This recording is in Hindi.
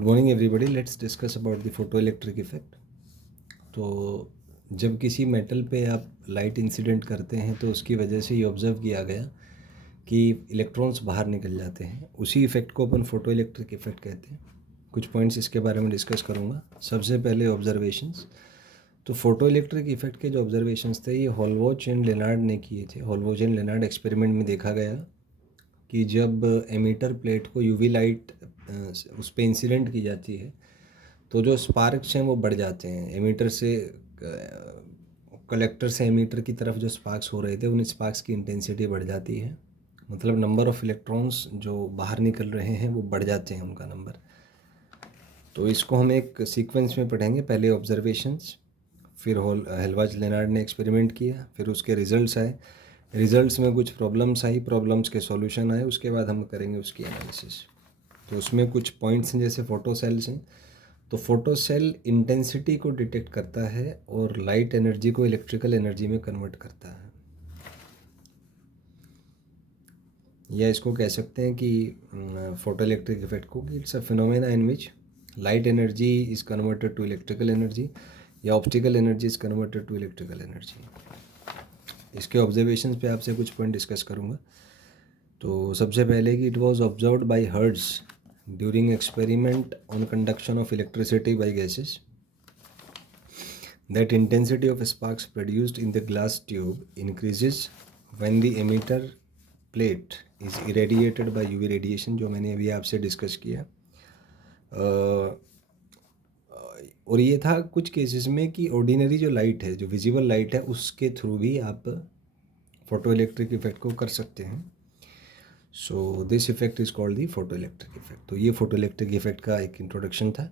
Good morning everybody, let's discuss about the photo electric effect. तो जब किसी मेटल पे आप लाइट इंसिडेंट करते हैं तो उसकी वजह से ये ऑब्ज़र्व किया गया कि इलेक्ट्रॉन्स बाहर निकल जाते हैं। उसी इफ़ेक्ट को अपन फोटो इलेक्ट्रिक इफेक्ट कहते हैं। कुछ पॉइंट्स इसके बारे में डिस्कस करूँगा। सबसे पहले ऑब्जर्वेशंस। तो फोटो इलेक्ट्रिक इफेक्ट के जो ऑब्जर्वेशंस थे ये हॉलवॉच एंड लेनार्ड ने किए थे। हॉलवॉच एंड लेनार्ड एक्सपेरिमेंट में देखा गया कि जब एमीटर प्लेट को यूवी लाइट उस पर इंसिडेंट की जाती है तो जो स्पार्क्स हैं वो बढ़ जाते हैं। एमीटर से कलेक्टर से एमीटर की तरफ जो स्पार्क्स हो रहे थे उन स्पार्क्स की इंटेंसिटी बढ़ जाती है, मतलब नंबर ऑफ़ इलेक्ट्रॉन्स जो बाहर निकल रहे हैं वो बढ़ जाते हैं, उनका नंबर। तो इसको हम एक सीक्वेंस में पढ़ेंगे। पहले ऑब्जर्वेशंस, फिर हेल्वाज लेनार्ड ने एक्सपेरिमेंट किया, फिर उसके रिजल्ट्स आए। रिजल्ट्स में कुछ प्रॉब्लम्स आई, प्रॉब्लम्स के सॉल्यूशन आए, उसके बाद हम करेंगे उसकी एनालिसिस। तो उसमें कुछ पॉइंट्स हैं, जैसे फोटो सेल्स हैं। तो फोटो सेल इंटेंसिटी को डिटेक्ट करता है और लाइट एनर्जी को इलेक्ट्रिकल एनर्जी में कन्वर्ट करता है। या इसको कह सकते हैं कि फोटो इलेक्ट्रिक इफेक्ट को कि it's a phenomena in which light energy is converted to electrical energy या optical energy is converted to electrical energy. इसके ऑब्जर्वेशंस पे आपसे कुछ पॉइंट डिस्कस करूँगा। तो सबसे पहले कि it was observed bye hertz during experiment on conduction of electricity bye gases that intensity of sparks produced in the glass tube increases when the emitter plate is irradiated by UV radiation, जो मैंने अभी आपसे डिस्कस किया। और ये था कुछ केसेस में कि ऑर्डिनरी जो लाइट है, जो विजिबल लाइट है, उसके थ्रू भी आप फोटो इलेक्ट्रिक इफेक्ट को कर सकते हैं। So this effect is called the photo electric effect. तो ये फोटो इलेक्ट्रिक इफेक्ट का एक इंट्रोडक्शन था।